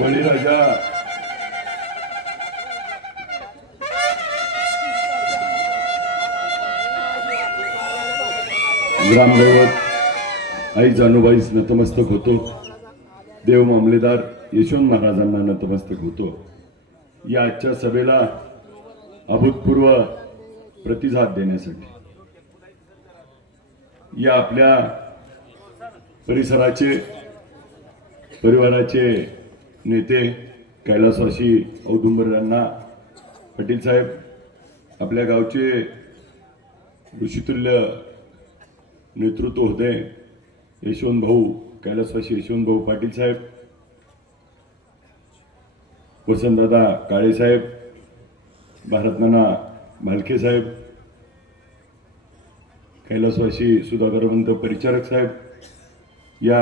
बळीराजा ग्रामदैवत आई जानूबाईस नतमस्तक होतो। देव मामलेदार यशवंत महाराजांना नतमस्तक होतो। या आजच्या सभेला अभूतपूर्व प्रतिसाद देण्यासाठी या आपल्या परिवाराचे नेते कैलासवासी औदुंबर अण्णा पाटील साहेब, आपल्या गावचे ऋषितुल्य नेतृत्व होते यशवंत भाऊ कैलासवासी यशवंत भाऊ पाटील साहेब, वसंतदादा काळे साहेब, भारतनाना भालके साहेब, कैलासवासी सुधाकरवंत परिचारक साहेब, या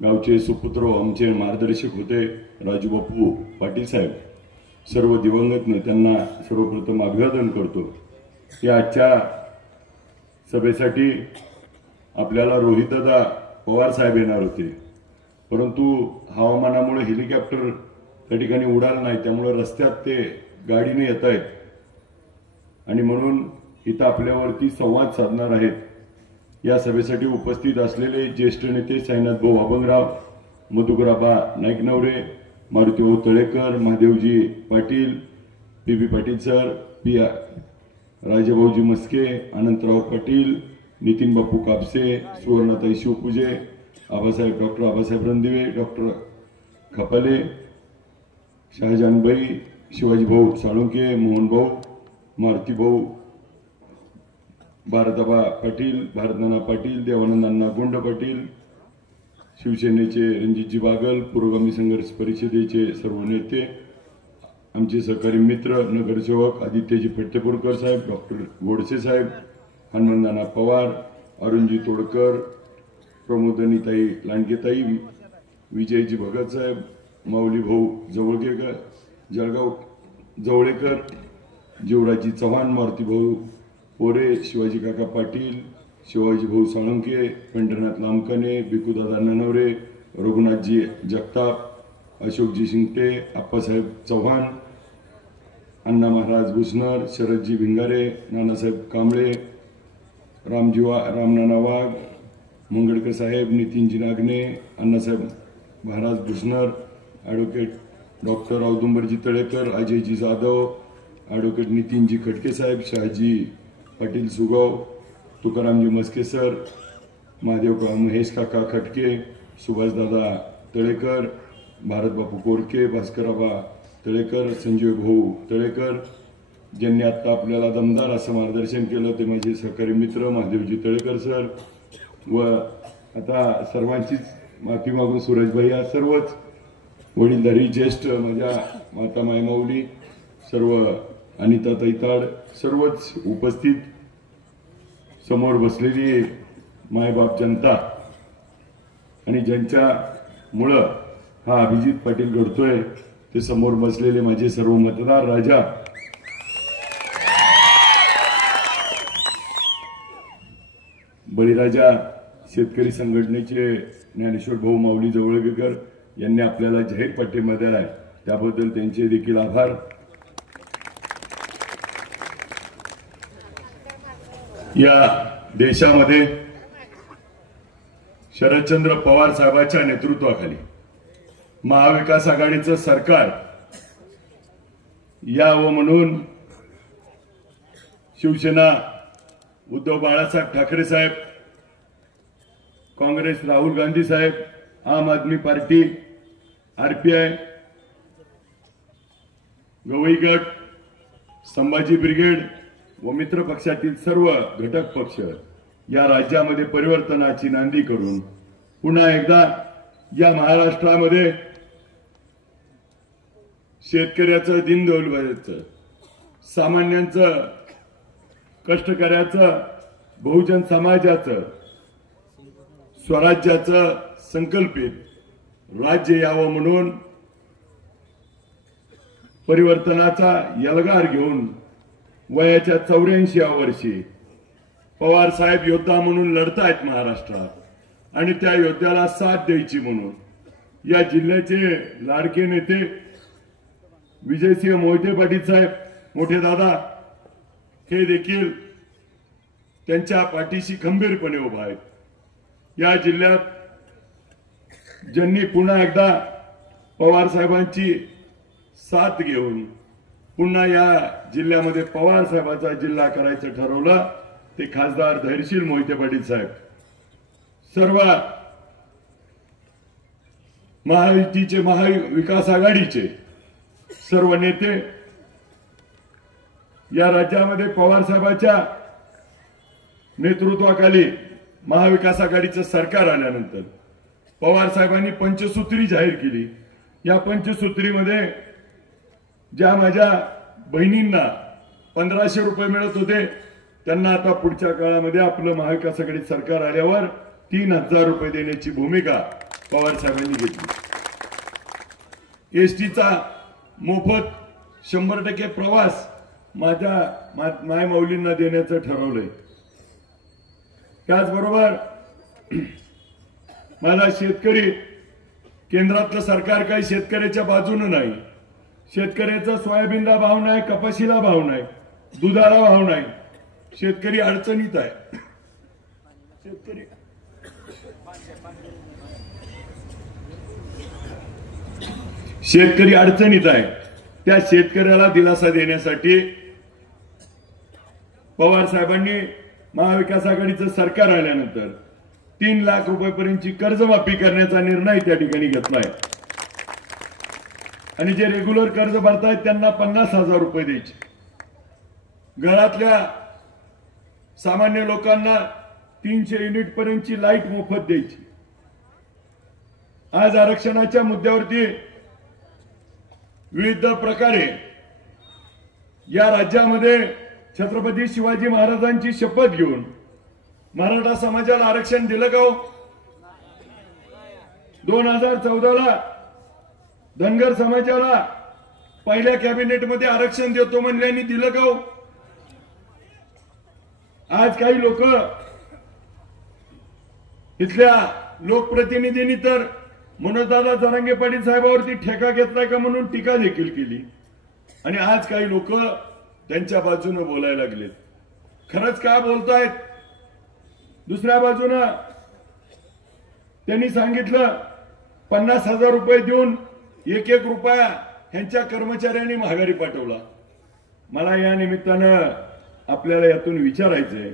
गावचे सुपुत्र आमचे मार्गदर्शक होते राजूबापू पाटील साहेब, सर्व दिवंगत नेत्यांना सर्वप्रथम अभिवादन करतो। या आजच्या सभेसाठी आपल्याला रोहितदादा पवार साहेब येणार होते, परंतु हवामानामुळे हेलिकॉप्टर त्या ठिकाणी उडाल नाही, त्यामुळे रस्त्यात ते गाडीने येत आहेत आणि म्हणून इथं आपल्यावरती संवाद साधणार आहेत। या सभेसाठी उपस्थित असलेले ज्येष्ठ नेते साईनाथ भाऊ अभंगराव, मधुकराबा नाईकनवरे, मारुतीभाऊ तळेकर, महादेवजी पाटील, पी पाटील सर, राजाभाऊजी मस्के, अनंतराव पाटील, नितीन बापू कापसे, सुवर्णताई शिवपूजे, आबासाहेब डॉक्टर आबासाहेब रणदिवे, डॉक्टर खपाले, शहाजानबाई, शिवाजीभाऊ साळुंके, मोहनभाऊ, मारुतीभाऊ, भारताबा पाटील, भारतनाना पाटील, देवानंद अण्णा गुंड पाटील, शिवसेनेचे रणजितजी बागल, पुरोगामी संघर्ष परिषदेचे सर्व नेते, आमचे सहकारी मित्र नगरसेवक आदित्यजी फट्टेपूरकर साहेब, डॉक्टर गोडसे साहेब, हनुमंतनाना पवार, अरुणजी तोडकर, प्रमोदनीताई लांडगेताई, विजयजी भगत साहेब, माऊली भाऊ जवळेकर, जीवराजी चव्हाण, मारुतीभाऊ पोरे, शिवाजी काका पाटील, शिवाजी भाऊ साळुंके, पंढरनाथ लामकाने, भिकूदादा ननवरे, रघुनाथजी जगताप, अशोकजी शिंगटे, आप्पासाहेब चव्हाण, अण्णा महाराज भुसनर, शरदजी भिंगारे, नानासाहेब कांबळे, रामनाना वाघ, मंगळकर साहेब, Nitinji Nagane, Annasaheb Maharaj Bhusnar, advocate doctor औदुंबरजी Talekar, Ajayji Jadhav, advocate Nitinji खटके साहेब, शहाजी पाटील सुगाव, तुकारामजी मस्के सर, महादेव महेश काका खटके, सुभाषदादा तळेकर, भारतबापू कोरके, भास्कराबा तळेकर, संजीव भाऊ तळेकर, ज्यांनी आता आपल्याला दमदार असं मार्गदर्शन केलं ते माझे सहकारी मित्र महादेवजी तळेकर सर, व आता सर्वांचीच माफी मागून सुरेशभाई, या सर्वच वडीलधारी ज्येष्ठ माझ्या माता मायमाऊली, सर्व अनिता तैताड, सर्वच उपस्थित, समोर बसलेली मायबाप जनता आणि ज्यांच्यामुळं हा अभिजित पाटील घडतोय ते समोर बसलेले माझे सर्व मतदार राजा, बळीराजा शेतकरी संघटनेचे ज्ञानेश्वर भाऊ माऊली जवळगेकर यांनी आपल्याला जाहीर पाठिंबा दिलाय, त्याबद्दल त्यांचे देखील आभार। या देशामध्ये शरदचंद्र पवार साहेबांच्या नेतृत्वाखाली महाविकास आघाडीचं सरकार यावं म्हणून शिवसेना उद्धव बाळासाहेब ठाकरे साहेब, काँग्रेस राहुल गांधी साहेब, आम आदमी पार्टी, आरपीआय, गवई गट, संभाजी ब्रिगेड व मित्र पक्षातील सर्व घटक पक्ष या राज्यामध्ये परिवर्तनाची नांदी करून पुन्हा एकदा या महाराष्ट्रामध्ये शेतकऱ्याचं, दीनदलिताचं, सामान्यांचं, कष्टकऱ्याचं, बहुजन समाजाचं, स्वराज्याचं संकल्पित राज्य यावं म्हणून परिवर्तनाचा यलगार घेऊन वयाच्या 84व्या वर्षी पवार साहेब योद्धा म्हणून लढतायत महाराष्ट्रात आणि त्या योद्ध्याला साथ द्यायची म्हणून या जिल्ह्याचे लाडके नेते विजयसिंह मोहिते पाटील साहेब मोठे दादा हे देखील त्यांच्या पाठीशी खंबीरपणे उभा आहेत. या जिल्ह्यात ज्यांनी पुन्हा एकदा पवार साहेबांची साथ घेऊन पुन्हा या जिल्ह्यामध्ये पवार साहेबांचा जिल्हा करायचं ठरवलं ते खासदार धैर्यशील मोहिते पाटील साहेब. सर्व महायुतीचे महाविकास आघाडीचे सर्व नेते या राज्यामध्ये पवार साहेबांच्या नेतृत्वाखाली महाविकास आघाडीचं सरकार आल्यानंतर पवार साहेबांनी पंचसूत्री जाहीर केली. या पंचसूत्रीमध्ये ज्या माझ्या बहिणींना 1500 रुपये मिळत होते त्यांना आता पुढच्या काळामध्ये आपलं महाविकास आघाडी सरकार आल्यावर 3000 रुपये देण्याची भूमिका पवार साहेबांनी घेतली. एसटीचा मोफत 100% प्रवास माझ्या मायमाऊलींना देण्याचं ठरवलंय. त्याचबरोबर माझा शेतकरी केंद्रातलं सरकार काही शेतकऱ्याच्या बाजूने नाही. शेतकऱ्याचा सोयाबीनला भाव नाही, कपाशीला भाव नाही, दुधाला भाव नाही. शेतकरी अडचणीत आहे. शेतकरी अडचणीत आहे. त्या शेतकऱ्याला दिलासा देण्यासाठी पवार साहेबांनी महाविकास आघाडीचं सरकार आल्यानंतर 3 लाख रुपयापर्यंतची कर्जमाफी करण्याचा निर्णय त्या ठिकाणी घेतलाय आणि जे रेग्युलर कर्ज भरतायत त्यांना 50,000 रुपये द्यायचे. घरातल्या सामान्य लोकांना 300 युनिट पर्यंतची लाईट मोफत द्यायची. आज आरक्षणाच्या मुद्द्यावरती विविध प्रकारे या राज्यामध्ये छत्रपती शिवाजी महाराजांची शपथ घेऊन मराठा समाजाला आरक्षण दिलं का हो? 2014ला धनगर समाजाला पहिल्या कॅबिनेटमध्ये आरक्षण देतो म्हणल्याने दिलं का हो? आज काही लोक इथल्या लोकप्रतिनिधींनी तर मनोजदादा जरांगे पाटील साहेबांवरती ठेका घेतलाय का म्हणून टीका देखील केली आणि आज काही लोक त्यांच्या बाजूने बोलायला लागलेत. खरंच काय बोलतायत? दुसऱ्या बाजूने त्यांनी सांगितलं 50,000 रुपये देऊन 1-1 रुपया ह्यांच्या कर्मचाऱ्यांनी माघारी पाठवला. मला या निमित्तानं आपल्याला यातून विचारायचंय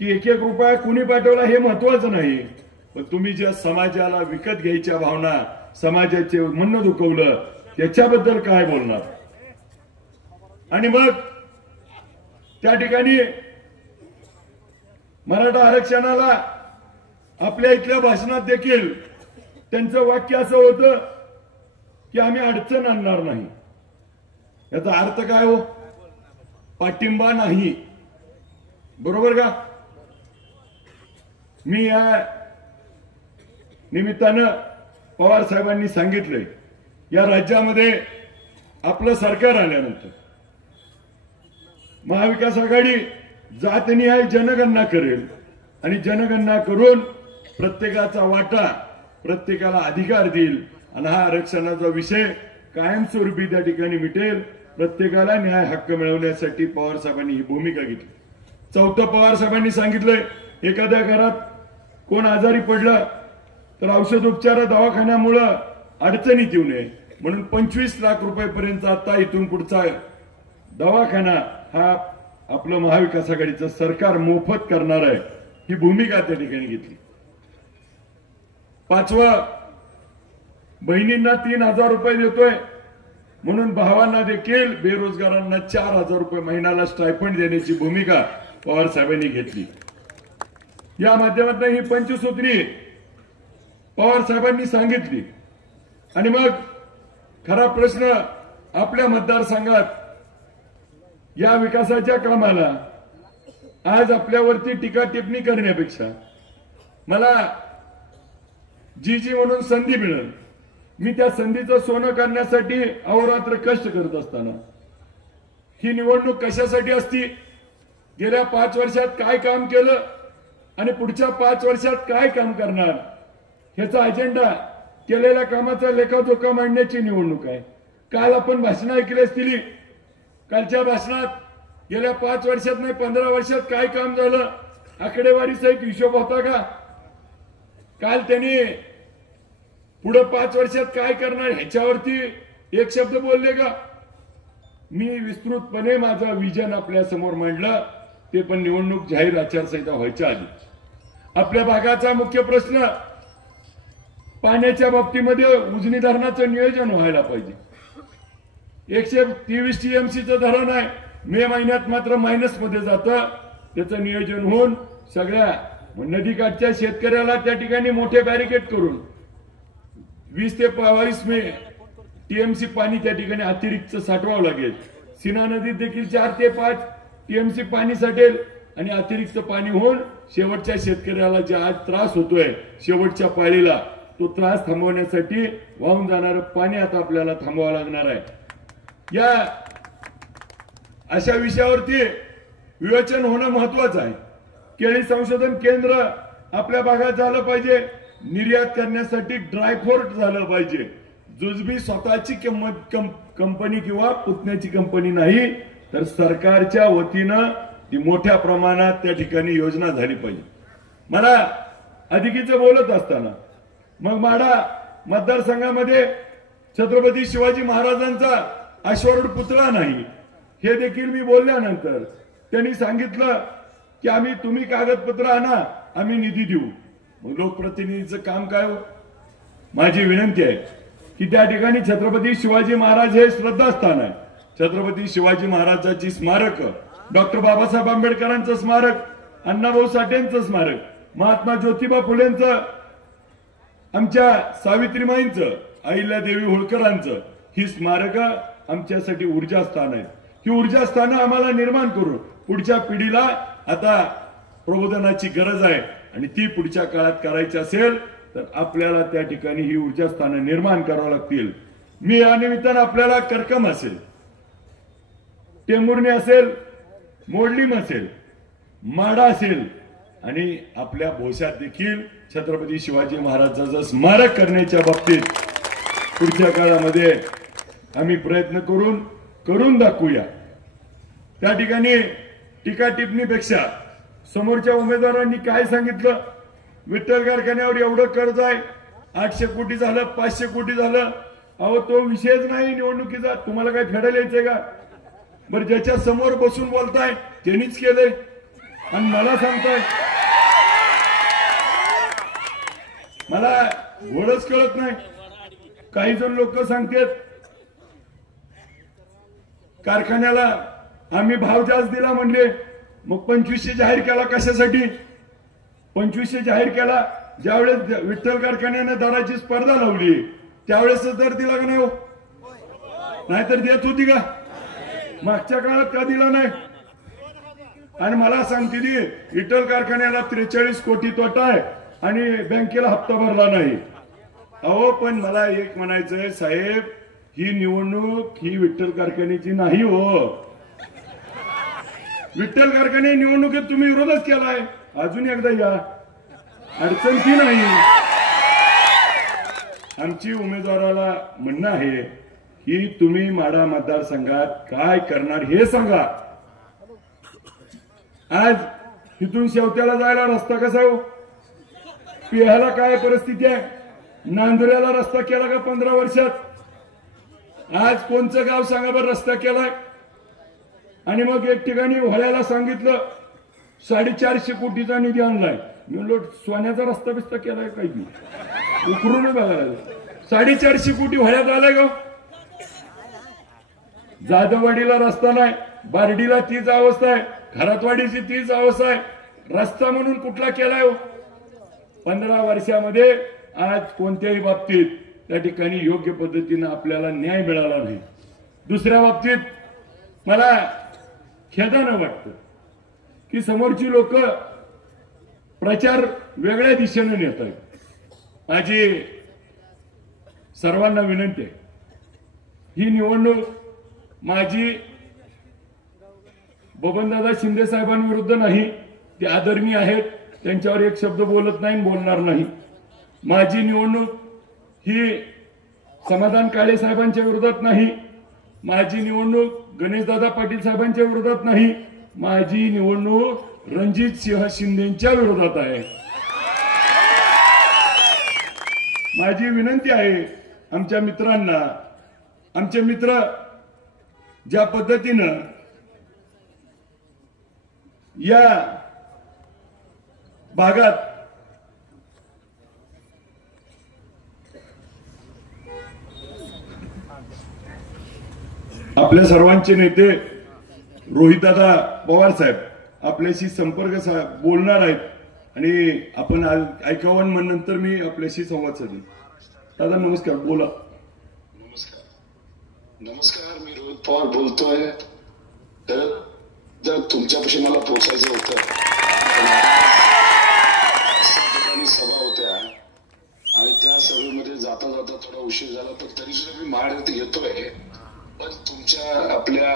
की 1-1 रुपया कुणी पाठवला हे महत्वाचं नाही, पण तुम्ही ज्या समाजाला विकत घ्यायच्या भावना, समाजाचे म्हणणं दुखवलं त्याच्याबद्दल काय बोलणार? आणि मग त्या ठिकाणी मराठा आरक्षणाला आपल्या इथल्या भाषणात देखील त्यांचं वाक्य असं होतं की आम्ही अडचण आणणार नाही. याचा अर्थ काय हो? पाठिंबा नाही. बरोबर का? मी या निमित्तानं पवार साहेबांनी सांगितलंय या राज्यामध्ये आपलं सरकार आल्यानंतर महाविकास आघाडी जातनिहाय जनगणना करेल आणि जनगणना करून प्रत्येकाचा वाटा प्रत्येकाला अधिकार देईल आणि हा आरक्षणाचा विषय कायमस्वरूपी त्या ठिकाणी मिटेल. प्रत्येकाला न्याय हक्क मिळवण्यासाठी पवार साहेबांनी ही भूमिका घेतली. चौथं पवार साहेबांनी सांगितलंय एखाद्या घरात कोण आजारी पडलं तर औषधोपचार दवाखान्यामुळे अडचणीत येऊ नये म्हणून 25 लाख रुपयापर्यंत आता इथून पुढचा दवाखाना हा आपलं महाविकास आघाडीचं सरकार मोफत करणार आहे ही भूमिका त्या ठिकाणी घेतली. 5वं बहिणींना 3,000 रुपये देतोय म्हणून भावांना देखील बेरोजगारांना 4,000 रुपये महिन्याला स्टायफंड देण्याची भूमिका पवार साहेबांनी घेतली. या माध्यमातून ही पंचसूत्री पवार साहेबांनी सांगितली. आणि मग खरा प्रश्न आपल्या मतदारसंघात या विकासाच्या कामाला आज आपल्यावरती टीका टिप्पणी करण्यापेक्षा मला जी म्हणून संधी मिळेल, मी त्या संधीचं सोनं करण्यासाठी अहोरात्र कष्ट करत असताना ही निवडणूक कशासाठी असती, गेल्या 5 वर्षात काय काम केलं आणि पुढच्या 5 वर्षात काय काम करणार ह्याचा अजेंडा, केलेल्या कामाचा लेखाजोखा मांडण्याची निवडणूक आहे. काल आपण भाषणं ऐकली असतील. कालच्या भाषणात गेल्या 5 वर्षात नाही 15 वर्षात काय काम झालं आकडेवारीचा एक हिशोब होता का? काल त्यांनी पुढे 5 वर्षात काय करणार ह्याच्यावरती एक शब्द बोलले का? मी विस्तृतपणे माझा विजन आपल्या समोर मांडलं, ते पण निवडणूक जाहीर आचारसंहिता व्हायच्या आधी. आपल्या भागाचा मुख्य प्रश्न पाण्याच्या बाबतीमध्ये उजनी धरणाचं नियोजन व्हायला पाहिजे. 123 टीएमसीचं धरण आहे, मे महिन्यात मात्र मायनस मध्ये जातं. त्याचं नियोजन होऊन सगळ्या नदीकाठच्या शेतकऱ्याला त्या ठिकाणी मोठे बॅरिकेड करून 20 ते 22 टीएमसी पाणी त्या ठिकाणी अतिरिक्त साठवावं लागेल. सीना नदीत देखील 4 ते 5 टीएमसी पाणी साठेल आणि अतिरिक्त पाणी होऊन शेवटच्या शेतकऱ्याला जे आज त्रास होतोय शेवटच्या पाळीला, तो त्रास थांबवण्यासाठी वाहून जाणारं पाणी आता आपल्याला थांबवावं लागणार आहे. या अशा विषयावरती विवेचन होणं महत्वाचं आहे. केळी संशोधन केंद्र आपल्या भागात झालं पाहिजे, निर्यात करण्यासाठी ड्रायपोर्ट झालं पाहिजे. जुजबी स्वतःची कंपनी किंवा पुतण्याची कंपनी नाही, तर सरकारच्या वतीनं ती मोठ्या प्रमाणात त्या ठिकाणी योजना झाली पाहिजे. मला अधिकीचं बोलत असताना मग माढा मतदारसंघामध्ये छत्रपती शिवाजी महाराजांचा अश्वारूढ पुतळा नाही हे देखील मी बोलल्यानंतर त्यांनी सांगितलं की तुम्ही कागदपत्र आणा, आम्ही निधी देऊ. मग लोकप्रतिनिधीचं काम काय हो? माझी विनंती आहे की त्या ठिकाणी छत्रपती शिवाजी महाराज हे श्रद्धास्थान आहे. छत्रपती शिवाजी महाराजांची स्मारक, डॉक्टर बाबासाहेब आंबेडकरांचं स्मारक, अण्णाभाऊ साठेंचं स्मारक, महात्मा ज्योतिबा फुलेंचं, आमच्या सावित्रीमाईंचं, अहिल्यादेवी होळकरांचं, ही स्मारकं आमच्यासाठी ऊर्जा स्थान आहेत. ही ऊर्जा स्थानं आम्हाला निर्माण करून पुढच्या पिढीला आता प्रबोधनाची गरज आहे आणि ती पुढच्या काळात करायची असेल तर आपल्याला त्या ठिकाणी ही ऊर्जा स्थानं निर्माण करावी लागतील. मी या निमित्तानं आपल्याला करकम असेल, टेंभुर्णी असेल, मोडलीम असेल, माढा असेल आणि आपल्या भोश्यात देखील छत्रपती शिवाजी महाराजांचं स्मारक करण्याच्या बाबतीत पुढच्या काळामध्ये आम्ही प्रयत्न करून दाखवूया. त्या ठिकाणी टीका टिप्पणीपेक्षा समोरच्या उमेदवारांनी काय सांगितलं, विठ्ठल कारखान्यावर एवढं कर्ज आहे, 800 कोटी झालं, 500 कोटी झालं. अहो तो विषयच नाही निवडणुकीचा. तुम्हाला काय फेडायला यायचंय का? बरं, ज्याच्या समोर बसून बोलताय त्यांनीच केलंय आणि मला सांगताय. मला गोडच कळत नाही. काही जण लोक सांगतात कारखान्याला आम्ही भाव जास्त दिला म्हणले, मग 2500 जाहीर केला कशासाठी? 2500 जाहीर केला ज्यावेळेस विठ्ठल कारखान्याने दराची स्पर्धा लावली त्यावेळेस दर दिला का नाही हो? नाहीतर देत होती का? मागच्या काळात का दिला नाही? आणि मला सांगते ती विठ्ठल कारखान्याला 43 कोटी तोटा आहे आणि बँकेला हप्ता भरला नाही. अहो पण मला एक म्हणायचंय साहेब, ही निवडणूक ही विठ्ठल कारखान्याची नाही हो. विठ्ठल कारखाने निवडणुकीत तुम्ही विरोधच केलाय. अजून एकदा या, अडचण ती नाही. आमची उमेदवाराला म्हणणं आहे की तुम्ही माढा मतदारसंघात काय करणार हे सांगा. आज इथून शेवट्याला जायला रस्ता कसा हो? पिहाला काय परिस्थिती आहे? नांदुऱ्याला रस्ता केला का 15 वर्षात? आज कोणचं गाव सांगा बरं रस्ता केलाय? आणि मग एक ठिकाणी व्हायला सांगितलं 450 कोटीचा निधी आणलाय. मी म्हणलो सोन्याचा रस्ता बिस्ता केलाय काही उकरून बघायला. 450 कोटी व्हायात आलाय ग. जाधववाडीला रस्ता नाही, बारडीला तीच अवस्था आहे, खरातवाडीची तीच अवस्था आहे. रस्ता म्हणून कुठला केलाय हो? 15 वर्षामध्ये आज कोणत्याही बाबतीत त्या ठिकाणी योग्य पद्धतीने आपल्याला न्याय मिळाला नाही. दुसऱ्या बाबतीत मला खेदानं वाटतं की समोरची लोक प्रचार वेगळ्या दिशेने नेत आहेत. माझी सर्वांना विनंती आहे, ही निवडणूक माझी बबनदादा शिंदे साहेबांविरुद्ध नाही, ते आदरणीय आहेत, त्यांच्यावर एक शब्द बोलत नाही, बोलणार नाही. माझी निवडणूक ही समाधान काळे साहेबांच्या विरोधात नाही, माझी निवडणूक गणेशदादा पाटील साहेबांच्या विरोधात नाही, माझी निवडणूक रणजित सिंह शिंदेच्या विरोधात आहे. माझी विनंती आहे आमच्या मित्रांना, आमचे मित्र ज्या पद्धतीनं या भागात आपल्या सर्वांचे नेते रोहितदादा पवार साहेब आपल्याशी संपर्क बोलणार आहेत आणि आपण ऐकावं नंतर मी आपल्याशी संवाद साधेन. दादा नमस्कार, बोला. नमस्कार, मी रोहित पवार बोलतोय. तर तुमच्यापाशी मला पोहोचायचं होतं, सभा होत्या आणि त्या सभेमध्ये जाता जाता थोडा उशीर झाला, पण तरी सुद्धा मी महाड येतोय. पण तुमच्या आपल्या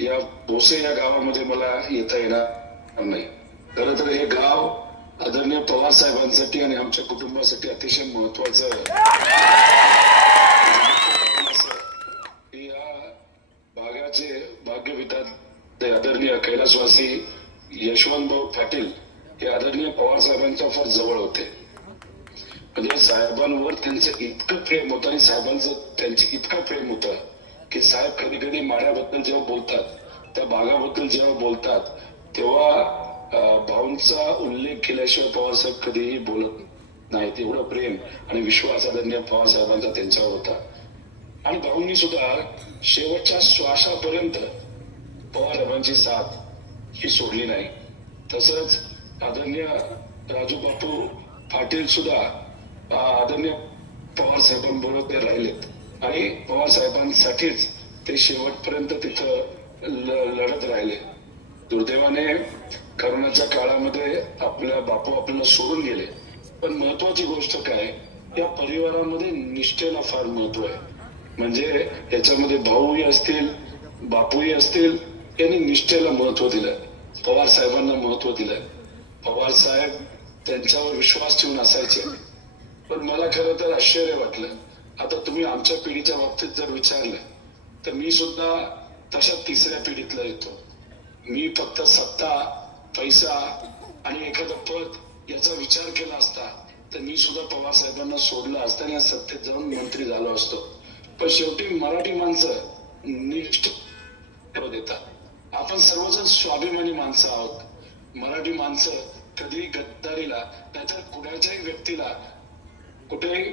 या भोसे या गावामध्ये मला येता येणार नाही. खरं तर हे गाव आदरणीय पवार साहेबांसाठी आणि आमच्या कुटुंबासाठी अतिशय महत्वाचं या भागाचे भाग्यविधाते आदरणीय कैलासवासी यशवंतभाऊ पाटील हे आदरणीय पवार साहेबांच्या फार जवळ होते. म्हणजे साहेबांवर त्यांचं इतकं प्रेम होतं आणि साहेबांचं त्यांचं इतकं प्रेम होतं की साहेब कधी कधी माड्याबद्दल जेव्हा बोलतात, त्या भागाबद्दल जेव्हा बोलतात, तेव्हा भाऊंचा उल्लेख केल्याशिवाय पवार साहेब कधीही बोलत नाहीत. एवढं प्रेम आणि विश्वास आदरणीय पवार साहेबांचा त्यांच्यावर होता. आणि भाऊंनी सुद्धा शेवटच्या श्वासापर्यंत पवार साहेबांची साथ ही सोडली नाही. तसंच आदरणीय राजू बापू पाटील सुद्धा आदरणीय पवार साहेबांबरोबर ते राहिलेत आणि पवार साहेबांसाठीच ते शेवटपर्यंत तिथं लढत राहिले. दुर्दैवाने करोनाच्या काळामध्ये आपल्या बापू आपल्याला सोडून गेले. पण महत्वाची गोष्ट काय, या परिवारामध्ये निष्ठेला फार महत्व आहे. म्हणजे याच्यामध्ये भाऊही असतील, बापूही असतील, यांनी निष्ठेला महत्व दिलं, पवार साहेबांना महत्व दिलं. पवार साहेब त्यांच्यावर विश्वास ठेवून असायचे. पण मला खरं तर आश्चर्य वाटलं, आता तुम्ही आमच्या पिढीच्या बाबतीत जर विचारलं तर मी सुद्धा तशा तिसऱ्या पिढीतला येतो. मी फक्त सत्ता, पैसा आणि एखादं पद याचा विचार केला असता तर मी सुद्धा पवार साहेबांना सोडलं असतं आणि सत्तेत जाऊन मंत्री झालो असतो. पण शेवटी मराठी माणसं निष्ठ देतात. आपण सर्वजण स्वाभिमानी माणसं आहोत. मराठी माणसं कधी गद्दारीला नाहीतर कुणाच्याही व्यक्तीला कुठेही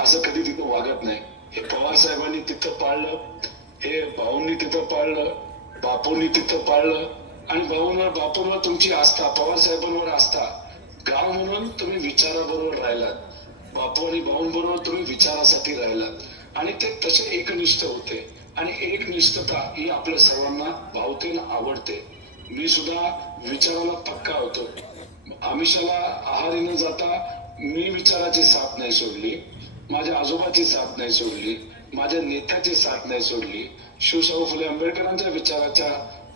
असं कधी तिथं वागत नाही. हे पवार साहेबांनी तिथं पाळलं, हे भाऊंनी तिथं पाळलं, बापूंनी तिथं पाळलं. आणि भाऊंवर बापूंवर तुमची आस्था, पवार साहेबांवर आस्था, गाव म्हणून तुम्ही विचाराबरोबर राहिलात. बापू आणि भाऊंबरोबर तुम्ही विचारासाठी राहिलात आणि ते तसे एकनिष्ठ होते. आणि एकनिष्ठता ही आपल्या सर्वांना भावते ना आवडते. मी सुद्धा विचाराला पक्का होतो. आमिषाला आहारी न जाता मी विचाराची साथ नाही सोडली, माझ्या आजोबाची साथ नाही सोडली, माझ्या नेत्याची साथ नाही सोडली, शिवशाहू फुले आंबेडकरांच्या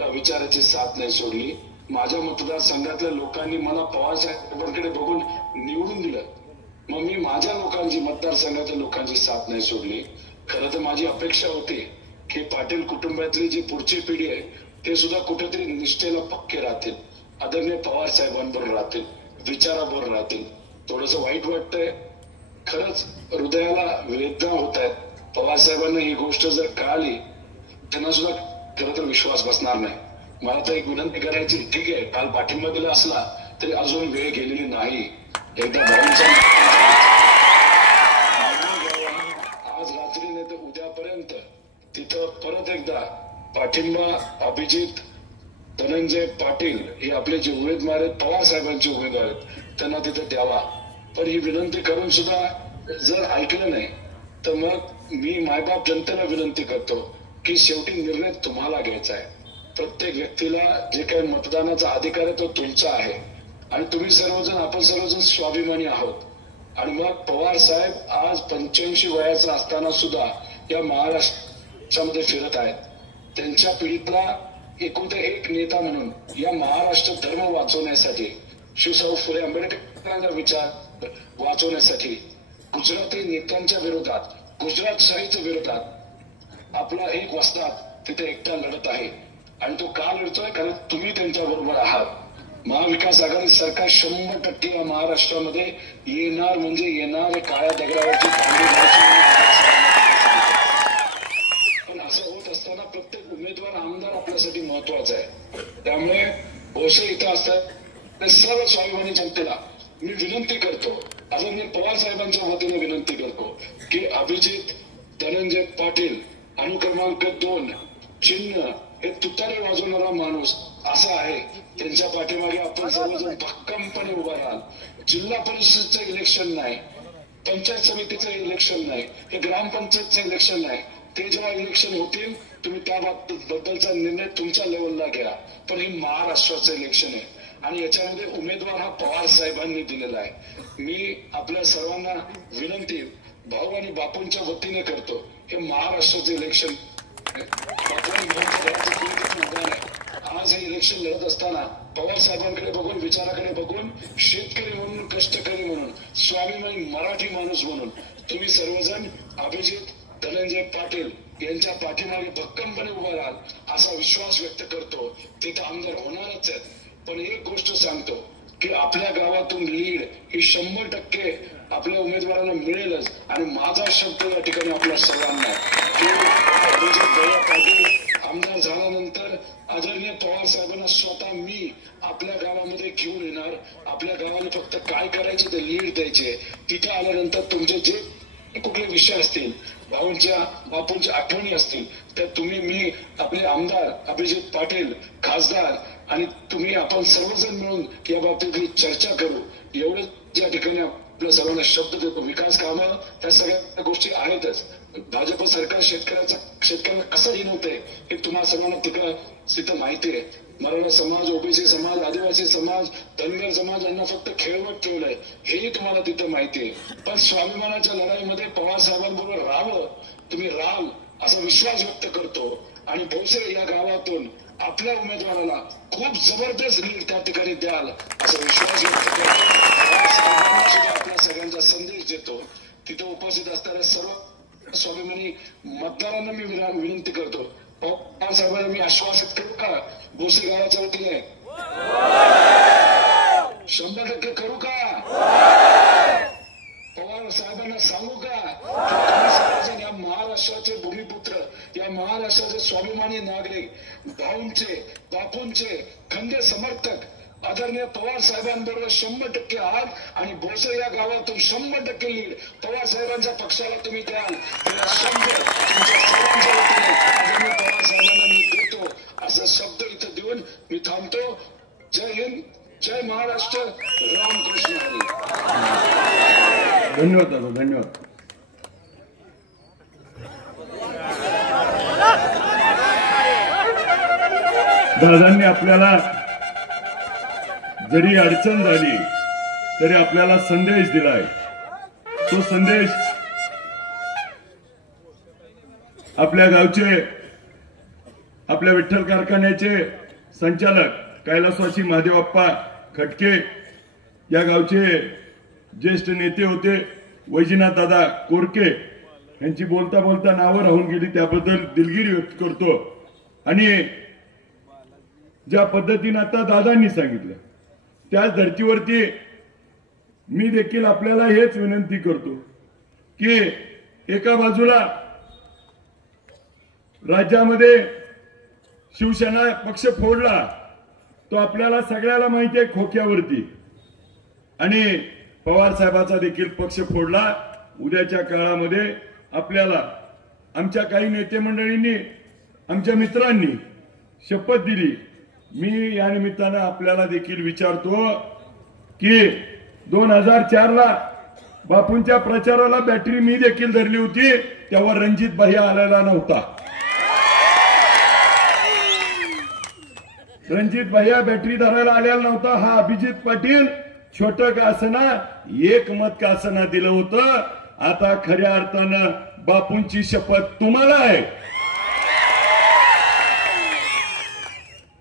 विचाराची साथ नाही सोडली. माझ्या मतदारसंघातल्या लोकांनी मला पवार साहेबांकडे बघून निवडून दिलं, मग मी माझ्या लोकांची, मतदारसंघातल्या लोकांची साथ नाही सोडली. खरं तर माझी अपेक्षा होती की पाटील कुटुंबातली जी पुढची पिढी आहे ते सुद्धा कुठेतरी निष्ठेला पक्के राहतील, आदरणीय पवार साहेबांबरोबर राहतील, विचाराबरोबर राहतील. थोडस वाईट वाटतंय, खरंच हृदयाला वेदना होत आहेत. पवार साहेबांना ही गोष्ट जर कळाली त्यांना सुद्धा खरं तर विश्वास बसणार नाही. मला तर एक विनंती करायची, ठीक आहे काल पाठिंबा दिला असला तरी अजून वेळ गेलेली नाही. एकदा भाऊंचा आज रात्री नाही तर उद्यापर्यंत तिथं परत एकदा पाठिंबा अभिजित धनंजय पाटील हे आपले जे उमेदवार आहेत, पवार साहेबांचे उमेदवार आहेत, त्यांना तिथं द्यावा. पण ही विनंती करून सुद्धा जर ऐकलं नाही तर मग मी मायबाप जनतेला विनंती करतो की शेवटी निर्णय तुम्हाला घ्यायचा आहे. प्रत्येक व्यक्तीला जे काही मतदानाचा अधिकार आहे तो तुमचा आहे आणि तुम्ही सर्वजण, आपण सर्वजण स्वाभिमानी आहोत. आणि मग पवार साहेब आज 85 वयाचा असताना सुद्धा या महाराष्ट्रामध्ये फिरत आहेत. त्यांच्या पिढीतला एकुलता एक नेता म्हणून या महाराष्ट्र धर्म वाचवण्यासाठी, शिवशाहू फुले आंबेडकरांचा विचार वाचवण्यासाठी गुजराती नेत्यांच्या विरोधात, गुजरातशाहीच्या विरोधात आपला एक वस्ताद तिथे एकटा लढत आहे. आणि तो का लढतोय? कारण तुम्ही त्यांच्या बरोबर आहात. महाविकास आघाडी सरकार 100% या महाराष्ट्रामध्ये येणार म्हणजे येणार. हे काळ्या दगडावरची पण असं होत असताना प्रत्येक उमेदवार आमदार आपल्यासाठी महत्वाचा आहे. त्यामुळे भोसे इथं असतात सर्व स्वाभिमानी जनतेला मी विनंती करतो, आता मी पवार साहेबांच्या वतीने विनंती करतो की अभिजित धनंजय पाटील अनुक्रमांक 2 चिन्ह हे तुतारे वाजवणारा माणूस असा आहे. त्यांच्या पाठीमागे आपण सर्वजण भक्कमपणे उभा राहाल. जिल्हा परिषदचं इलेक्शन नाही, पंचायत समितीचं इलेक्शन नाही, हे ग्रामपंचायतचं इलेक्शन नाही. ते जेव्हा इलेक्शन होतील तुम्ही त्याबद्दलचा निर्णय तुमच्या लेवलला घ्या. पण हे महाराष्ट्राचं इलेक्शन आहे आणि याच्यामध्ये उमेदवार हा पवार साहेबांनी दिलेला आहे. मी आपल्या सर्वांना विनंती भाऊ आणि बापूंच्या वतीने करतो, हे महाराष्ट्राचं इलेक्शन आज हे इलेक्शन लढत असताना पवार साहेबांकडे बघून, विचाराकडे बघून, शेतकरी म्हणून, कष्टकरी म्हणून, स्वाभिमानी मराठी माणूस म्हणून तुम्ही सर्वजण अभिजित धनंजय पाटील यांच्या पाठीमागे भक्कमपणे उभा राहाल असा विश्वास व्यक्त करतो. तिथे आमदार होणारच आहेत. पण एक गोष्ट सांगतो की आपल्या गावातून लीड ही 100% आपल्या उमेदवाराला मिळेलच. आणि माझा शब्द या ठिकाणी आपल्या सर्वांना पाटील आमदार झाल्यानंतर आदरणीय पवार साहेबांना स्वतः मी आपल्या गावामध्ये घेऊन येणार. आपल्या गावाला फक्त काय करायचे ते लीड द्यायचे. तिथे आल्यानंतर तुमचे जे कुठले विषय असतील, बापूंच्या आठवणी असतील, तर तुम्ही, मी, आपले आमदार अभिजित पाटील, खासदार आणि तुम्ही आपण सर्वजण मिळून या बाबतीतली चर्चा करू. एवढंच या ठिकाणी आपल्या सर्वांना शब्द देतो. विकास कामं ह्या सगळ्या गोष्टी आहेतच. भाजप सरकार शेतकऱ्यांना कसं हिनवतंय हे तुम्हाला सर्वांना तिथं माहिती आहे. मराठा समाज, ओबीसी समाज, आदिवासी समाज, धनगर समाज यांना फक्त खेळवत ठेवलंय हेही तुम्हाला तिथं माहिती आहे. पण स्वाभिमानाच्या लढाईमध्ये पवार साहेबांबरोबर राहावं, तुम्ही राहाल असा विश्वास व्यक्त करतो. आणि भोसे या गावातून आपल्या उमेदवाराला खूप जबरदस्त लीड त्या ठिकाणी द्याल असा विश्वास व्यक्त करतो. आपल्या सगळ्यांचा संदेश देतो. तिथे उपस्थित असणाऱ्या सर्व स्वाभिमानी मतदारांना मी विनंती करतो, पवार साहेबांना मी आश्वासित करू का भोसे गावाच्या वतीने? 100% करू का? पवार साहेबांना सांगू का या महाराष्ट्राचे भूमिपुत्र, या महाराष्ट्राचे स्वाभिमानी नागरिक, भाऊंचे, बापूंचे खंदे समर्थक आदरणीय पवार साहेबांबरोबर 100% आहात. आणि भोसे या गावातून 100% लीड पवार साहेबांच्या पक्षाला तुम्ही द्याल. शब्द तुमच्या सर्वांच्या वतीने आदरणीय पवार साहेबांना मी देतो असा शब्द इथं देऊन मी थांबतो. जय हिंद, जय महाराष्ट्र, रामकृष्ण हरी. धन्यवाद दादा, धन्यवाद. दादांनी आपल्याला जरी अडचण झाली तरी आपल्याला संदेश दिलाय. तो संदेश आपल्या गावचे, आपल्या विठ्ठल कारखान्याचे संचालक कैलासवासी महादेवप्पा खटके या गावचे ज्येष्ठ नेते होते, वैजनाथ दादा कोरके यांची बोलता बोलता नावं राहून गेली, त्याबद्दल दिलगिरी व्यक्त करतो. आणि ज्या पद्धतीने आता दादांनी सांगितलं त्याच धर्तीवरती मी देखील आपल्याला हेच विनंती करतो की एका बाजूला राज्यामध्ये शिवसेना पक्ष फोडला, तो आपल्याला सगळ्याला माहिती आहे खोक्यावरती, आणि पवार साहेबाचा देखील पक्ष फोडला. उद्याच्या काळामध्ये आपल्याला आमच्या काही नेते मंडळींनी, आमच्या मित्रांनी शपथ दिली. मी या निमित्तानं आपल्याला देखील विचारतो की 2004ला बापूंच्या प्रचाराला बॅटरी मी देखील धरली होती, तेव्हा रणजित भैया आलेला नव्हता. रणजित भैया बॅटरी धरायला आलेला नव्हता. हा अभिजित पाटील छोटं का असना एक मत का असना दिलं होतं. आता खऱ्या अर्थानं बापूंची शपथ तुम्हाला आहे.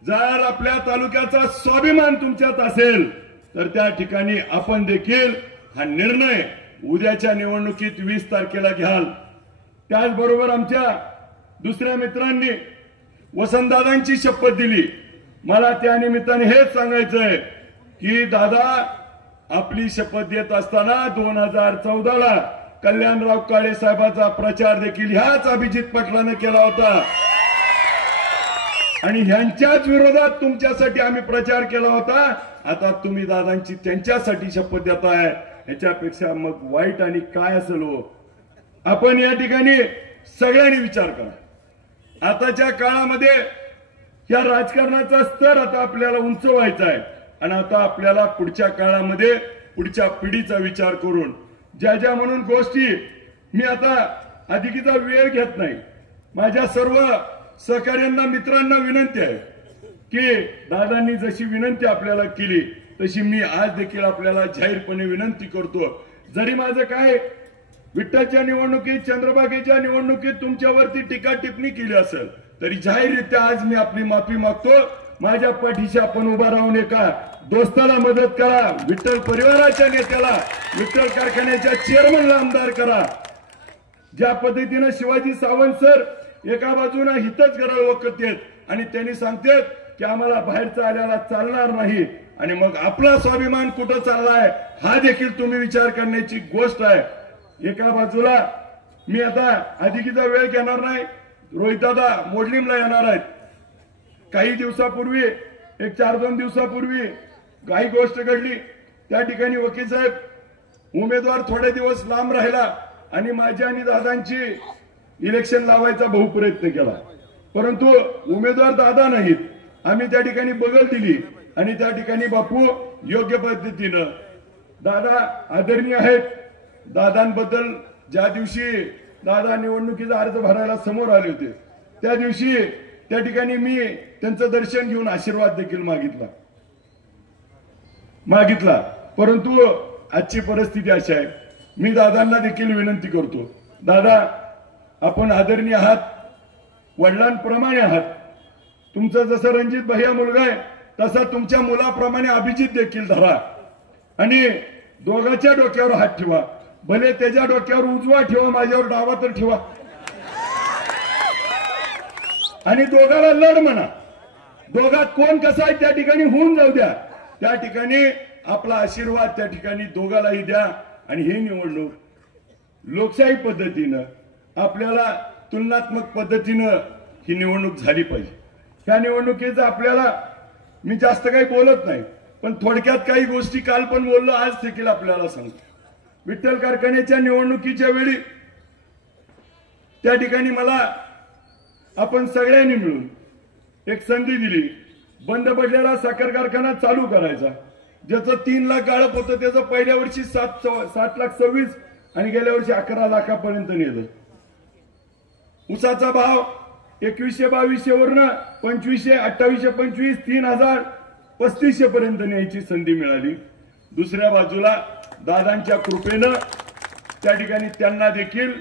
जर आपल्या तालुक्याचा स्वाभिमान तुमच्यात असेल तर त्या ठिकाणी आपण देखील हा निर्णय उद्याच्या निवडणुकीत 20 तारखेला घ्याल. त्याचबरोबर आमच्या दुसऱ्या मित्रांनी वसंतदादांची शपथ दिली. मला त्या निमित्ताने हेच सांगायचंय की दादा आपली शपथ देत असताना 2014ला कल्याणराव काळे साहेबांचा प्रचार देखील ह्याच अभिजित पाटलाने केला होता आणि ह्यांच्याच विरोधात तुमच्यासाठी आम्ही प्रचार केला होता. आता तुम्ही दादांची त्यांच्यासाठी शपथ देताय. ह्याच्यापेक्षा मग वाईट आणि काय असेल हो. आपण या ठिकाणी सगळ्यांनी विचार करा. आताच्या काळामध्ये या राजकारणाचा स्तर आता आपल्याला उंचवायचा आहे आणि आता आपल्याला पुढच्या काळामध्ये पुढच्या पिढीचा विचार करून ज्या म्हणून गोष्टी मी आता अधिकीचा वेळ घेत नाही. माझ्या सर्व सहकार्यांना मित्रांना विनंती आहे की दादांनी जशी विनंती आपल्याला केली तशी मी आज देखील आपल्याला जाहीरपणे विनंती करतो. जरी माझं काय विठ्ठलच्या निवडणुकीत चंद्रभागेच्या निवडणुकीत तुमच्यावरती टीका टिप्पणी केली असेल तरी जाहीररित्या आज मी आपली माफी मागतो. माझ्या पाठीशी आपण उभा राहून एका दोस्ताला मदत करा. विठ्ठल परिवाराच्या नेत्याला विठ्ठल कारखान्याच्या चेअरमनला आमदार करा. ज्या पद्धतीने शिवाजी सावंत सर एका बाजूने हितच गरळ वखतेत आणि त्यांनी सांगतात की आम्हाला बाहेरचा आल्याला चालणार नाही आणि मग आपला स्वाभिमान कुठं चाललाय हा देखील तुम्ही विचार करण्याची गोष्ट आहे. एका बाजूला मी आता अधिकीचा वेळ घेणार नाही. रोहितदादा मोडलीमला येणार आहेत. काही दिवसापूर्वी एक 4-2 दिवसापूर्वी काही गोष्ट घडली. त्या ठिकाणी वकील साहेब उमेदवार थोडे दिवस लांब राहिला आणि माझ्या आणि दादांची इलेक्शन लावायचा बहुप्रयत्न केला परंतु उमेदवार दादा नाहीत. आम्ही त्या ठिकाणी बगल दिली आणि त्या ठिकाणी बापू योग्य पद्धतीनं दादा आदरणीय आहेत. दादांबद्दल ज्या दिवशी दादा निवडणुकीचा अर्ज भरायला समोर आले होते त्या दिवशी त्या ठिकाणी मी त्यांचं दर्शन घेऊन आशीर्वाद देखील मागितला परंतु आजची परिस्थिती अशी आहे. मी दादांना देखील विनंती करतो. दादा आपण आदरणीय आहात. वडिलांप्रमाणे आहात. तुमचा जसा रणजित भैया मुलगा आहे तसा तुमच्या मुलाप्रमाणे अभिजित देखील धरा आणि दोघांच्या डोक्यावर हात ठेवा. भले त्याच्या डोक्यावर उजवा ठेवा माझ्यावर डावा तर ठेवा आणि दोघाला लढ म्हणा. दोघात कोण कसा आहे त्या ठिकाणी होऊन जाऊ द्या. त्या ठिकाणी आपला आशीर्वाद त्या ठिकाणी दोघालाही द्या आणि ही निवडणूक लोकशाही पद्धतीनं आपल्याला तुलनात्मक पद्धतीनं ही निवडणूक झाली पाहिजे. ह्या निवडणुकीचं आपल्याला मी जास्त काही बोलत नाही पण थोडक्यात काही गोष्टी काल पण बोललो आज देखील आपल्याला सांगतो. विठ्ठल कारखान्याच्या निवडणुकीच्या वेळी त्या ठिकाणी मला आपण सगळ्यांनी मिळून एक संधी दिली. बंद पडलेला साखर कारखाना चालू करायचा. ज्याचं 3 लाख गाळप होतं त्याचं पहिल्या वर्षी 7,26,000 आणि गेल्या वर्षी 11 लाखापर्यंत नेलं. ऊसाचा भाव 2100-2200 वरनं 2500, 2825, 3000, 3500 पर्यंत न्यायची संधी मिळाली. दुसऱ्या बाजूला दादांच्या कृपेनं त्या ठिकाणी त्यांना देखील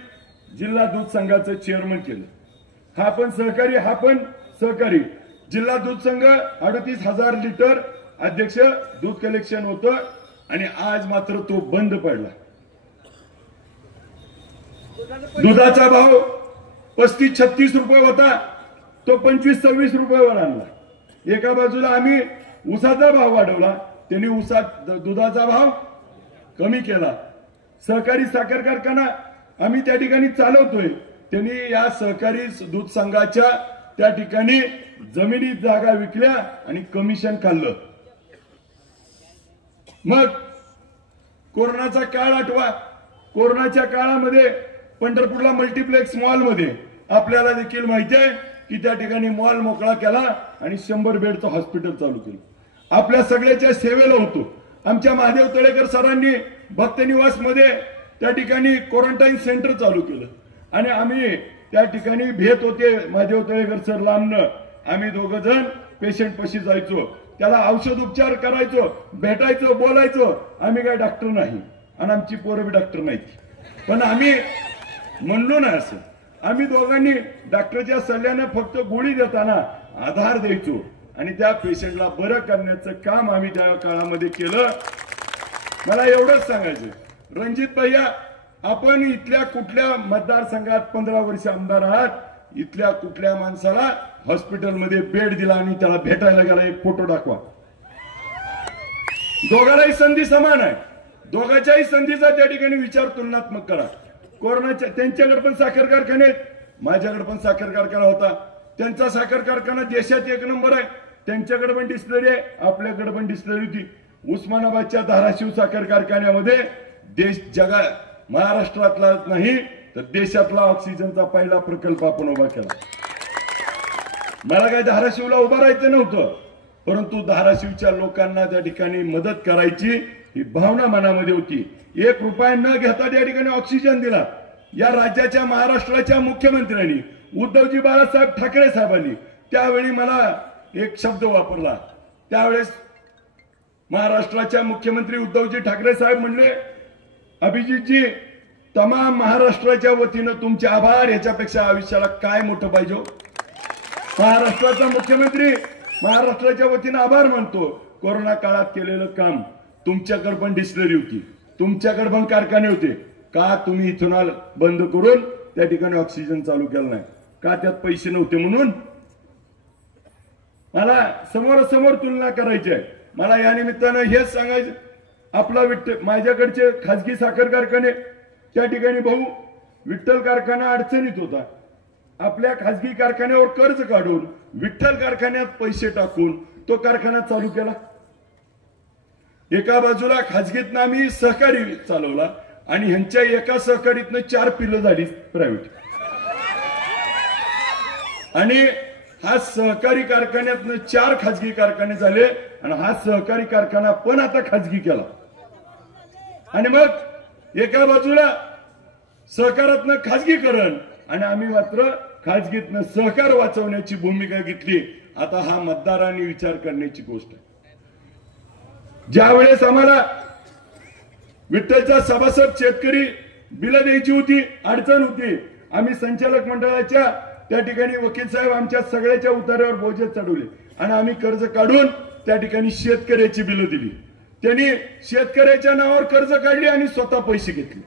जिल्हा दूध संघाचं चेअरमन केलं. हा पण सहकारी जिल्हा दूध संघ 38,000 लिटर अध्यक्ष दूध कलेक्शन होतं आणि आज मात्र तो बंद पडला. दुधाचा भाव 35-36 रुपये होता तो 25-26 रुपयावर आणला. एका बाजूला आम्ही ऊसाचा भाव वाढवला त्यांनी दुधाचा भाव कमी केला. सहकारी साखर कारखाना आम्ही त्या ठिकाणी चालवतोय त्यांनी या सहकारी दूध संघाच्या त्या ठिकाणी जमिनी जागा विकल्या आणि कमिशन खाल्लं. मग कोरोनाचा काळ आठवा. कोरोनाच्या काळामध्ये पंढरपूरला मल्टीप्लेक्स मॉलमध्ये आपल्याला देखील माहिती आहे की त्या ठिकाणी मॉल मोकळा केला आणि 100 बेडचं हॉस्पिटल चालू केलं. आपल्या सगळ्याच्या सेवेला होतो. आमच्या महादेव तळेकर सरांनी भक्तनिवास मध्ये त्या ठिकाणी क्वारंटाईन सेंटर चालू केलं आणि आम्ही त्या ठिकाणी भेट होते महादेव तळेकर सर लांबनं. आम्ही दोघं जण पेशंट पशी जायचो. त्याला औषध उपचार करायचो, भेटायचो, बोलायचो. आम्ही काय डॉक्टर नाही आणि आमची पोरं बी डॉक्टर नाहीत, पण आम्ही म्हणलो ना असं. आम्ही दोघांनी डॉक्टरच्या सल्ल्याने फक्त गोळी देताना आधार द्यायचो आणि त्या पेशंटला बरं करण्याचं काम आम्ही त्या काळामध्ये केलं. मला एवढंच सांगायचं, रणजित भैया, आपण इथल्या कुठल्या मतदारसंघात 15 वर्ष आमदार आहात, इथल्या कुठल्या माणसाला हॉस्पिटलमध्ये बेड दिला आणि त्याला भेटायला गेला, एक फोटो दाखवा. दोघांनाही संधी समान आहे. दोघांच्याही संधीचा त्या ठिकाणी विचार तुलनात्मक करा. कोरोनाच्या त्यांच्याकडे पण साखर कारखाने आहेत, माझ्याकडे पण साखर कारखाना होता. त्यांचा साखर कारखाना देशात 1 नंबर आहे. त्यांच्याकडे पण डिस्टिलरी आहे, आपल्याकडे पण डिस्टिलरी होती. उस्मानाबादच्या धाराशिव साखर कारखान्यामध्ये महाराष्ट्रातला नाही तर देशातला ऑक्सिजनचा पहिला प्रकल्प आपण उभा केला. मला काय धाराशिवला उभं राहायचं नव्हतं, परंतु धाराशिवच्या लोकांना त्या ठिकाणी मदत करायची ही भावना मनामध्ये होती. 1 रुपया न घेता त्या ठिकाणी ऑक्सिजन दिला. या राज्याच्या महाराष्ट्राच्या मुख्यमंत्र्यांनी उद्धवजी बाळासाहेब ठाकरे साहेबांनी त्यावेळी मला एक शब्द वापरला. त्यावेळेस महाराष्ट्राच्या मुख्यमंत्री उद्धवजी ठाकरे साहेब म्हणले, अभिजितजी, तमाम महाराष्ट्राच्या वतीनं तुमचे आभार, याच्यापेक्षा आयुष्याला काय मोठं पाहिजे. महाराष्ट्राचा मुख्यमंत्री महाराष्ट्राच्या वतीनं आभार मानतो. कोरोना काळात केलेलं काम, तुमच्याकडे पण डिस्टिलरी होती, तुमच्याकडे पण कारखाने होते, का तुम्ही इथेनॉल बंद करून त्या ठिकाणी ऑक्सिजन चालू केलं नाही? का त्यात पैसे नव्हते म्हणून? मला समोरासमोर तुलना करायची आहे. मला या निमित्तानं हेच सांगायचं, आपला माझ्याकडचे खाजगी साखर कारखाने, त्या ठिकाणी भाऊ विठ्ठल कारखाना अडचणीत होता. आपल्या खाजगी कारखान्यावर कर्ज काढून विठ्ठल कारखान्यात पैसे टाकून तो कारखाना चालू केला. एका बाजूला खाजगीतनं आम्ही सहकारी चालवला आणि ह्यांच्या एका सहकारीतनं 4 पिल्लं झाली प्रायव्हेट. आणि हा सहकारी कारखान्यातनं 4 खाजगी कारखाने झाले आणि हा सहकारी कारखाना पण आता खाजगी केला. आणि मग एका बाजूला सहकारातनं खाजगीकरण आणि आम्ही मात्र खाजगीतनं सहकार वाचवण्याची भूमिका घेतली. आता हा मतदारांनी विचार करण्याची गोष्ट आहे. ज्यावेळेस आम्हाला विठ्ठलचा सभासद शेतकरी बिलं द्यायची होती, अडचण होती, आम्ही संचालक मंडळाच्या त्या ठिकाणी वकील साहेब आमच्या सगळ्याच्या उतार्यावर बोजे चढवले आणि आम्ही कर्ज काढून त्या ठिकाणी शेतकऱ्याची बिलं दिली. त्यांनी शेतकऱ्याच्या नावावर कर्ज काढली आणि स्वतः पैसे घेतले.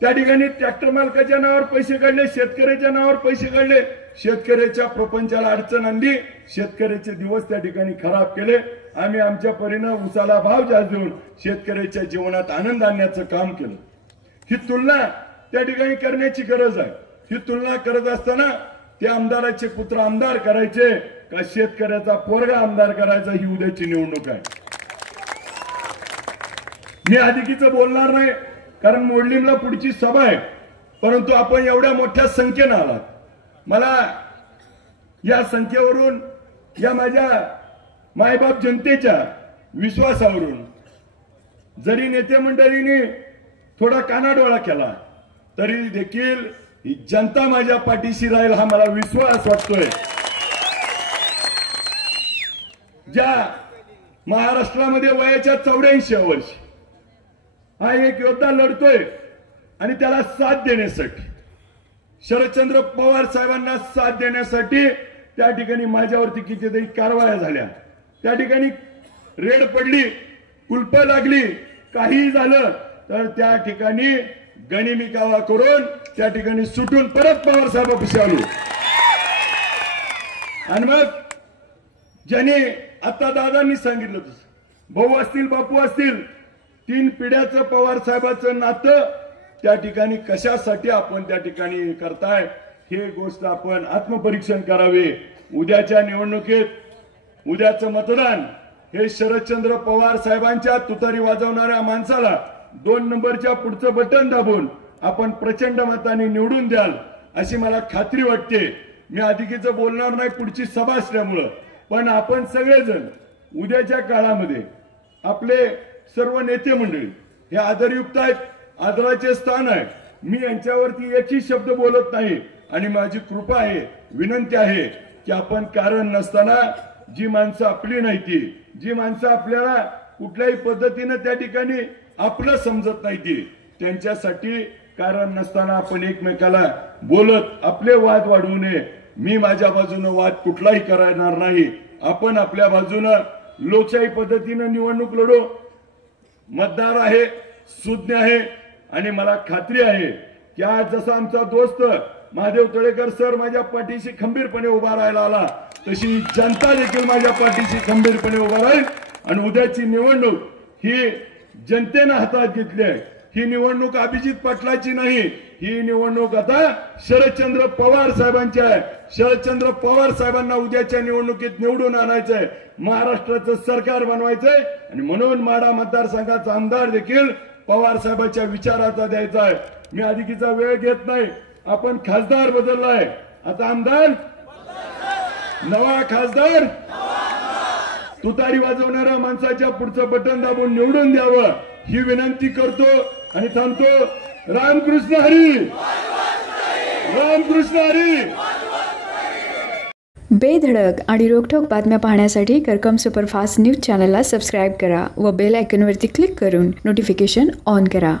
त्या ठिकाणी ट्रॅक्टर मालकाच्या नावावर पैसे काढले, शेतकऱ्याच्या नावावर पैसे काढले. शेतकऱ्याच्या प्रपंचाला अडचण आणली, शेतकऱ्याचे दिवस त्या ठिकाणी खराब केले. आम्ही आमच्या परीनं उसाला भाव जास्त देऊन शेतकऱ्याच्या जीवनात आनंद आणण्याचं काम केलं. ही तुलना त्या ठिकाणी करण्याची गरज आहे. ही तुलना करत असताना त्या आमदाराचे पुत्र आमदार करायचे का शेतकऱ्याचा पोरगा आमदार करायचा, ही उद्याची निवडणूक आहे. मी अधिकीचं बोलणार नाही, कारण मोडलीमला पुढची सभा आहे. परंतु आपण एवढ्या मोठ्या संख्येनं आलात. मला या संख्येवरून, या माझ्या मायबाप जनतेच्या विश्वासावरून, जरी नेते मंडळींनी थोडा कानाडोळा केला तरी देखील ही जनता माझ्या पाठीशी राहील हा मला विश्वास वाटतोय. ज्या महाराष्ट्रामध्ये वयाच्या 84 वर्ष हा एक योद्धा लढतोय आणि त्याला साथ देण्यासाठी, शरदचंद्र पवार साहेबांना साथ देण्यासाठी त्या ठिकाणी माझ्यावरती कितीतरी कारवाया झाल्या. त्या ठिकाणी रेड पडली, कुलप लागली, काही झालं तर त्या ठिकाणी गनिमी कावा करून त्या ठिकाणी सुटून परत पवार साहेबांपाशी आलो. आणि मग ज्याने आता दादांनी सांगितलं तसं, भाऊ असतील, बापू असतील, 3 पिढ्याचं पवार साहेबांचं नातं त्या ठिकाणी कशासाठी आपण त्या ठिकाणी करताय, हे गोष्ट आपण आत्मपरीक्षण करावे. उद्याच्या निवडणुकीत, उद्याचं मतदान हे शरदचंद्र पवार साहेबांच्या तुतारी वाजवणाऱ्या माणसाला 2 नंबरच्या पुढचं बटन दाबून आपण प्रचंड मताने निवडून द्याल अशी मला खात्री वाटते. मी अधिकीचं बोलणार नाही पुढची सभा असल्यामुळं, पण आपण सगळेजण उद्याच्या काळामध्ये आपले सर्व नेते मंडळी हे आदरयुक्त आहेत, आदराचे स्थान आहे. मी यांच्यावरती एकही शब्द बोलत नाही आणि माझी कृपा आहे, विनंती आहे की आपण कारण नसताना जी माणसं आपली नाही ती, जी माणसं आपल्याला कुठल्याही पद्धतीनं त्या ठिकाणी आपलं समजत नाही ती, त्यांच्यासाठी कारण नसताना आपण एकमेकाला बोलत आपले वाद वाढवू नये. मी माझ्या बाजूने वाद कुठलाही करणार नाही. आपण आपल्या बाजूने लोकशाही पद्धतीने निवडणूक लढू. मतदार आहे, सुज्ञ आहे आणि मला खात्री आहे की आज जसा आमचा दोस्त महादेव तळेकर सर माझ्या पाठीशी खंबीरपणे उभा राहायला आला, तशी जनता देखील माझ्या पाठीशी खंबीरपणे उभा राहील. आणि उद्याची निवडणूक ही जनतेनं हातात घेतली आहे. ही निवडणूक अभिजित पाटलाची नाही, ही निवडणूक आता शरदचंद्र पवार साहेबांची आहे. शरदचंद्र पवार साहेबांना उद्याच्या निवडणुकीत निवडून आणायचंय, महाराष्ट्राचं सरकार बनवायचंय आणि म्हणून माढा मतदारसंघाचा आमदार देखील पवार साहेबांच्या विचाराचा द्यायचा आहे. मी अधिकीचा वेळ घेत नाही. आपण खासदार बदललाय, आता आमदार नवा खासदार तुतारी वाजवणाऱ्या माणसाच्या पुढचं बटन दाबून निवडून द्यावं ही विनंती करतो आणि थांबतो. रामकृष्ण हरी, रामकृष्ण हरी. बेधडक आणि रोखठोक बातम्या पाहण्यासाठी करकम सुपरफास्ट न्यूज चॅनलला सबस्क्राईब करा व बेल आयकॉनवरती क्लिक करून नोटिफिकेशन ऑन करा.